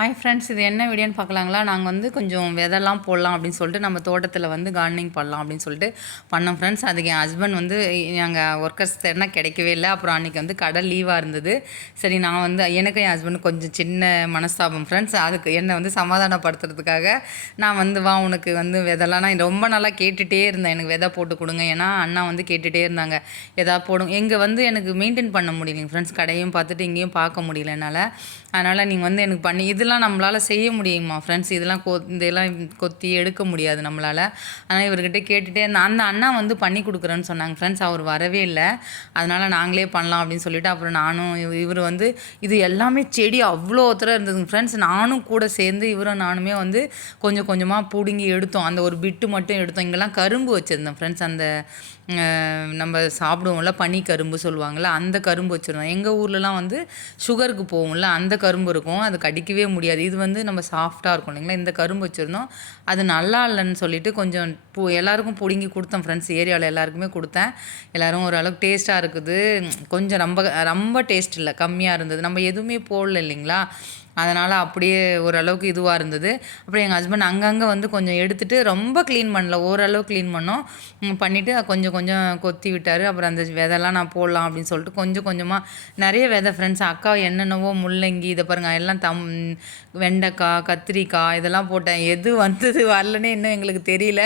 Hi friends, இது என்ன வீடியோன்னு பார்க்கலாங்களா? நாங்கள் வந்து கொஞ்சம் விதைலாம் போடலாம் அப்படின்னு சொல்லிட்டு நம்ம தோட்டத்தில் வந்து கார்டனிங் பண்ணலாம் அப்படின்னு சொல்லிட்டு பண்ணோம் ஃப்ரெண்ட்ஸ். அதுக்கு என் ஹஸ்பண்ட் வந்து நாங்கள் ஒர்க்கர்ஸ் தேடினா கிடைக்கவே இல்லை. அப்புறம் அன்றைக்கி வந்து கடை லீவாக இருந்தது. சரி, நான் வந்து எனக்கு என் ஹஸ்பண்ட் கொஞ்சம் சின்ன மனஸ்தாபம் ஃப்ரெண்ட்ஸ். அதுக்கு என்னை வந்து சமாதானப்படுத்துறதுக்காக நான் வந்து உனக்கு வந்து விதைலாம் நான் ரொம்ப நாளாக கேட்டுகிட்டே இருந்தேன், எனக்கு விதை போட்டு கொடுங்க. ஏன்னா அண்ணா வந்து கேட்டுகிட்டே இருந்தாங்க எதாவது போடும். இங்கே வந்து எனக்கு மெயின்டைன் பண்ண முடியலைங்க ஃப்ரெண்ட்ஸ். கடையும் பார்த்துட்டு இங்கேயும் பார்க்க முடியல என்னால். அதனால் நீங்கள் வந்து எனக்கு பண்ணி இதெல்லாம் நம்மளால் செய்ய முடியுமா ஃப்ரெண்ட்ஸ்? இதெல்லாம் கொத்தி எடுக்க முடியாது நம்மளால். ஆனால் இவர்கிட்ட கேட்டுகிட்டே இருந்தேன். அந்த அண்ணா வந்து பண்ணி கொடுக்குறேன்னு சொன்னாங்க ஃப்ரெண்ட்ஸ். அவர் வரவே இல்லை. அதனால் நாங்களே பண்ணலாம் அப்படின்னு சொல்லிவிட்டு அப்புறம் நானும் இவர் வந்து இது எல்லாமே செடி அவ்வளோ ஒருத்தர இருந்ததுங்க ஃப்ரெண்ட்ஸ். நானும் கூட சேர்ந்து இவரும் நானுமே வந்து கொஞ்சம் கொஞ்சமாக பிடுங்கி எடுத்தோம். அந்த ஒரு பிட்டு மட்டும் எடுத்தோம். இங்கெல்லாம் கரும்பு வச்சுருந்தேன் ஃப்ரெண்ட்ஸ். அந்த நம்ம சாப்பிடுவோம்ல, பனி கரும்பு சொல்லுவாங்கள்ல, அந்த கரும்பு வச்சுருந்தோம். எங்கள் ஊர்லலாம் வந்து சுகருக்கு போகும்ல, அந்த கரும்பு இருக்கும். அது கடிக்கவே முடியாது. இது வந்து நம்ம சாஃப்டாக இருக்கும் இல்லைங்களா? இந்த கரும்பு வச்சுருந்தோம். அது நல்லா இல்லைன்னு சொல்லிட்டு கொஞ்சம் எல்லாருக்கும் பிடுங்கி கொடுத்தேன் ஃப்ரெண்ட்ஸ். ஏரியாவில் எல்லாருக்குமே கொடுத்தேன். எல்லோரும் ஓரளவுக்கு டேஸ்ட்டாக இருக்குது, கொஞ்சம் ரொம்ப ரொம்ப டேஸ்ட் இல்லை, கம்மியாக இருந்தது. நம்ம எதுவுமே போடல இல்லைங்களா? அதனால் அப்படியே ஓரளவுக்கு இதுவாக இருந்தது. அப்புறம் எங்கள் ஹஸ்பண்ட் அங்கங்கே வந்து கொஞ்சம் எடுத்துகிட்டு ரொம்ப க்ளீன் பண்ணல, ஓரளவு க்ளீன் பண்ணோம். பண்ணிவிட்டு கொஞ்சம் கொஞ்சம் கொத்தி விட்டார். அப்புறம் அந்த விதைலாம் நான் போடலாம் அப்படின்னு சொல்லிட்டு கொஞ்சம் கொஞ்சமாக நிறைய விதை ஃப்ரெண்ட்ஸ். அக்கா என்னென்னவோ முள்ளங்கி, இதை பாருங்கள், எல்லாம் வெண்டைக்காய், கத்திரிக்காய் இதெல்லாம் போட்டேன். எது வந்தது வரலன்னே இன்னும் எங்களுக்கு தெரியல.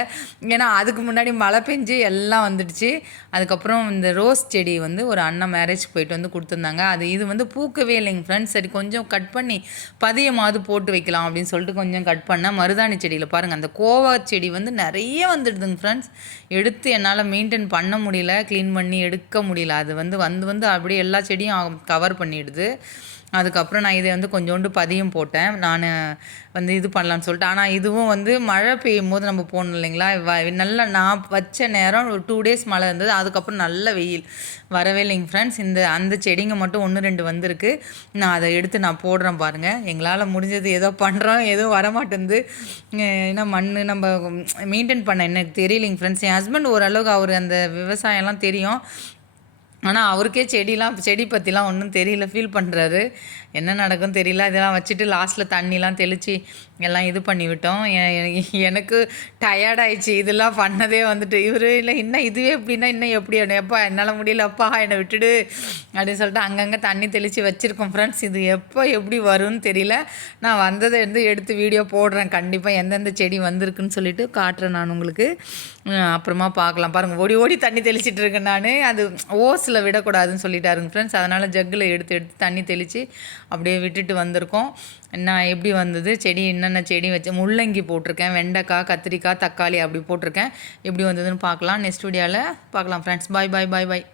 ஏன்னா அதுக்கு முன்னாடி மழை பெஞ்சு எல்லாம் வந்துடுச்சு. அதுக்கப்புறம் இந்த ரோஸ் செடி வந்து ஒரு அண்ணன் மேரேஜ்க்கு போயிட்டு வந்து கொடுத்துருந்தாங்க. இது வந்து பூக்கவே இல்லைங்க ஃப்ரெண்ட்ஸ். சரி, கொஞ்சம் கட் பண்ணி பதியமாவது போட்டு வைக்கலாம் அப்படின்னு சொல்லிட்டு கொஞ்சம் கட் பண்ணேன். மருதாணி செடியில் பாருங்கள், அந்த கோவா செடி வந்து நிறைய வந்துடுதுங்க ஃப்ரெண்ட்ஸ். எடுத்து என்னால் மெயின்டைன் பண்ண முடியல, க்ளீன் பண்ணி எடுக்க முடியல. அது வந்து வந்து வந்து அப்படியே எல்லா செடியும் கவர் பண்ணிடுது. அதுக்கப்புறம் நான் இதை வந்து கொஞ்சோண்டு பதியம் போட்டேன். நான் வந்து இது பண்ணலான்னு சொல்லிட்டு. ஆனால் இதுவும் வந்து மழை பெய்யும் போது நம்ம போகணும் இல்லைங்களா? நல்லா நான் வச்ச நேரம் ஒரு 2 டேஸ் மழை இருந்தது. அதுக்கப்புறம் நல்ல வெயில் வரவே இல்லைங்க ஃப்ரெண்ட்ஸ். அந்த செடிங்க மட்டும் 1, 2 வந்திருக்கு. நான் அதை எடுத்து நான் போடுறேன் பாருங்கள். எங்களால் முடிஞ்சது ஏதோ பண்ணுறோம், எதுவும் வரமாட்டேங்குது. ஏன்னா நம்ம மெயின்டைன் பண்ண எனக்கு தெரியலைங்க ஃப்ரெண்ட்ஸ். என் ஹஸ்பண்ட் ஓரளவுக்கு அவர் அந்த விவசாயம்லாம் தெரியும். ஆனால் அவருக்கே செடி பற்றிலாம் ஒன்றும் தெரியல, ஃபீல் பண்ணுறாரு. என்ன நடக்கும்னு தெரியல. இதெல்லாம் வச்சுட்டு லாஸ்ட்டில் தண்ணிலாம் தெளித்து எல்லாம் இது பண்ணி விட்டோம். எனக்கு டயர்டாயிடுச்சு இதெல்லாம் பண்ணதே. வந்துட்டு இவர் இல்லை, இன்னும் இதுவே எப்படின்னா இன்னும் எப்படி எப்பா என்னால் முடியலப்பா என்னை விட்டுடு அப்படின்னு சொல்லிட்டு அங்கங்கே தண்ணி தெளித்து வச்சுருக்கோம் ஃப்ரெண்ட்ஸ். இது எப்படி வரும்னு தெரியல. நான் வந்ததை எடுத்து வீடியோ போடுறேன் கண்டிப்பாக. எந்தெந்த செடி வந்திருக்குன்னு சொல்லிட்டு காட்டுறேன் நான் உங்களுக்கு. அப்புறமா பார்க்கலாம். பாருங்கள், ஓடி ஓடி தண்ணி தெளிச்சிட்டு இருக்கேன் நான். அது ஓஸில் விடக்கூடாதுன்னு சொல்லிட்டாருங்க ஃப்ரெண்ட்ஸ். அதனால் ஜக்கில் எடுத்து தண்ணி தெளித்து அப்படியே விட்டுட்டு வந்திருக்கோம். நான் எப்படி வந்தது செடி, என்னென்ன செடி வச்சு முள்ளங்கி போட்டிருக்கேன், வெண்டைக்காய், கத்திரிக்காய், தக்காளி அப்படி போட்டிருக்கேன். எப்படி வந்ததுன்னு பார்க்கலாம். நெக்ஸ்ட் வீடியோவில் பார்க்கலாம் ஃப்ரெண்ட்ஸ். பாய் பாய் பாய் பாய்.